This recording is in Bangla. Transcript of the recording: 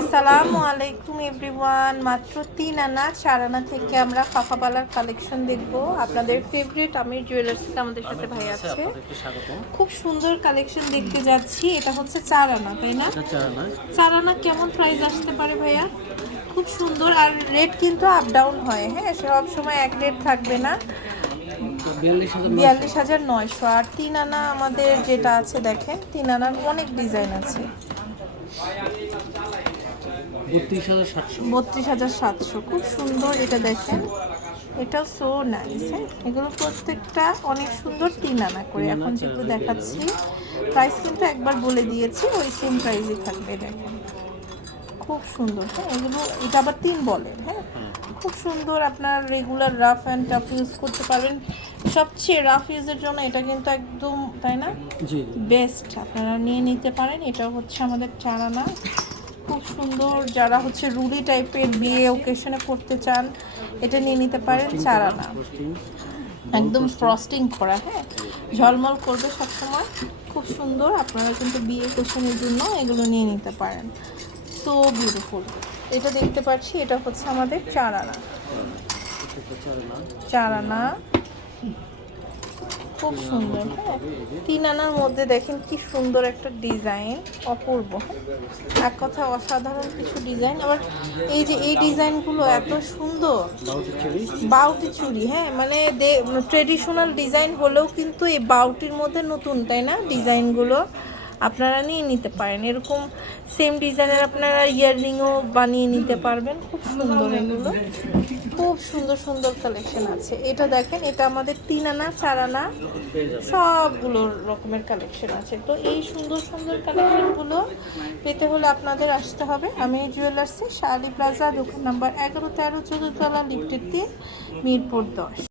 আসসালামু আলাইকুম এভরিওয়ান। মাত্র তিন আনা চার আনা থেকে আমরা ফাফাবালার কালেকশন দেখব। আপনাদের ফেভারিট আমির জুয়েলার্স থেকে আমাদের সাথে ভাই আছে। খুব সুন্দর কালেকশন দেখতে যাচ্ছি। এটা হচ্ছে চার আনা তাই না? চারা আনা। কেমন প্রাইস আসতে পারে ভাইয়া? খুব সুন্দর। আর রেট কিন্তু আপ ডাউন হয় হ্যাঁ? সব সময় এক রেট থাকবে না। বিয়াল্লিশ হাজার নয়শো। আর তিন আনা আমাদের যেটা আছে দেখেন তিন আনার অনেক ডিজাইন আছে। বত্রিশ হাজার সাতশো। খুব সুন্দর এটা দেখেন। এটাও সো নাইস হ্যাঁ? এগুলো প্রত্যেকটা অনেক সুন্দর তিন আনা করে। এখন যেগুলো দেখাচ্ছি প্রাইস কিন্তু একবার বলে দিয়েছি ওই সেম প্রাইসই থাকবে দেখেন। খুব সুন্দর হ্যাঁ? এগুলো এটা আবার তিন বলে হ্যাঁ? খুব সুন্দর আপনার regular rough and tough use করতে পারবেন। সবচেয়ে রাফ ইউজের জন্য এটা কিন্তু একদম তাই না? বেস্ট আপনারা নিয়ে নিতে পারেন। এটা হচ্ছে আমাদের চারানা খুব সুন্দর যারা হচ্ছে রুলি টাইপের বিয়ে ওকেশনে করতে চান, এটা নিয়ে নিতে পারেন, চার আনা। একদম ফ্রস্টিং করা হ্যাঁ? ঝলমল করবে সবসময়। খুব সুন্দর, আপনারা কিন্তু বিয়ে ওকেশনের জন্য এগুলো নিয়ে নিতে পারেন। সো বিউটিফুল এটা দেখতে পাচ্ছি, এটা হচ্ছে আমাদের চার আনা। চারানা চারানা খুব সুন্দর হ্যাঁ? তিন আনার মধ্যে দেখেন কি সুন্দর একটা ডিজাইন, অপূর্ব। এক কথা অসাধারণ কিছু ডিজাইন। আবার এই যে এই ডিজাইনগুলো এত সুন্দর। বাউটি চুড়ি হ্যাঁ? মানে ট্রেডিশনাল ডিজাইন হলেও কিন্তু এই বাউটির মধ্যে নতুন, তাই না? ডিজাইনগুলো। আপনারা নিয়ে নিতে পারেন। এরকম সেম ডিজাইনের আপনারা ইয়াররিংও বানিয়ে নিতে পারবেন। খুব সুন্দর এগুলো। খুব সুন্দর সুন্দর কালেকশন আছে। এটা দেখেন, এটা আমাদের তিন আনা, চার আনা, সবগুলো রকমের কালেকশন আছে। তো এই সুন্দর সুন্দর কালেকশনগুলো পেতে হলে আপনাদের আসতে হবে। আমি জুয়েলার্সে শালি প্লাজা, দোকান নাম্বার এগারো তেরো, চোদ্দতলা লিফটের তিন, মিরপুর দশ।